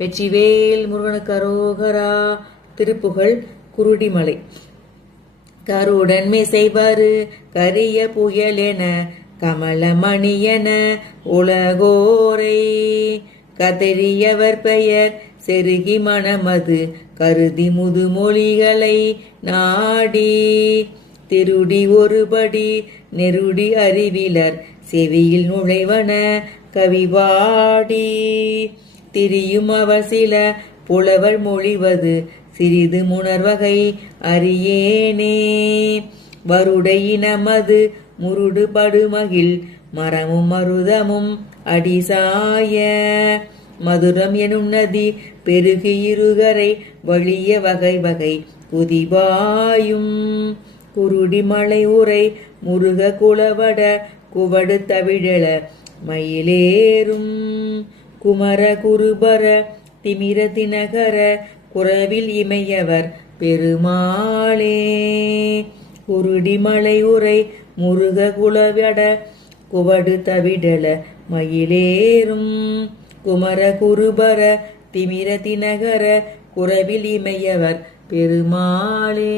வெற்றிவேல் முருகனுக்கு அரோகரா. திருப்புகழ். குருடிமலை. கருடன் மிசைவரு கரிய புயலென கமலமணியென உலகோரை கதறியவர் பெயர் செருகி மனமது கருதி முதுமொழிகளை நாடி திருடி ஒருபடி நெருடி அறிவிலர் செவியில் நுழைவன கவிவாடி திரியும் அவர் சில புலவர் மொழிவது சிறிது முணர்வகை அறியேனே வருடையினமது முருடு படுமகிழ் மரமும் மருதமும் அடிசாய மதுரம் எனும் நதி பெருகி இருகரை வழிய வகை வகை புதிவாயும் குருடிமலை உரை முருக குளவட குவடு தவிழல மயிலேறும் குமர குருபர திமிர தினகர குறவில் இமையவர் பெருமாளே குருடிமலை உரை முருக குளவட குவடு தவிடல மயிலேறும் குமர குருபர திமிர தினகர குறவில் இமையவர் பெருமாளே.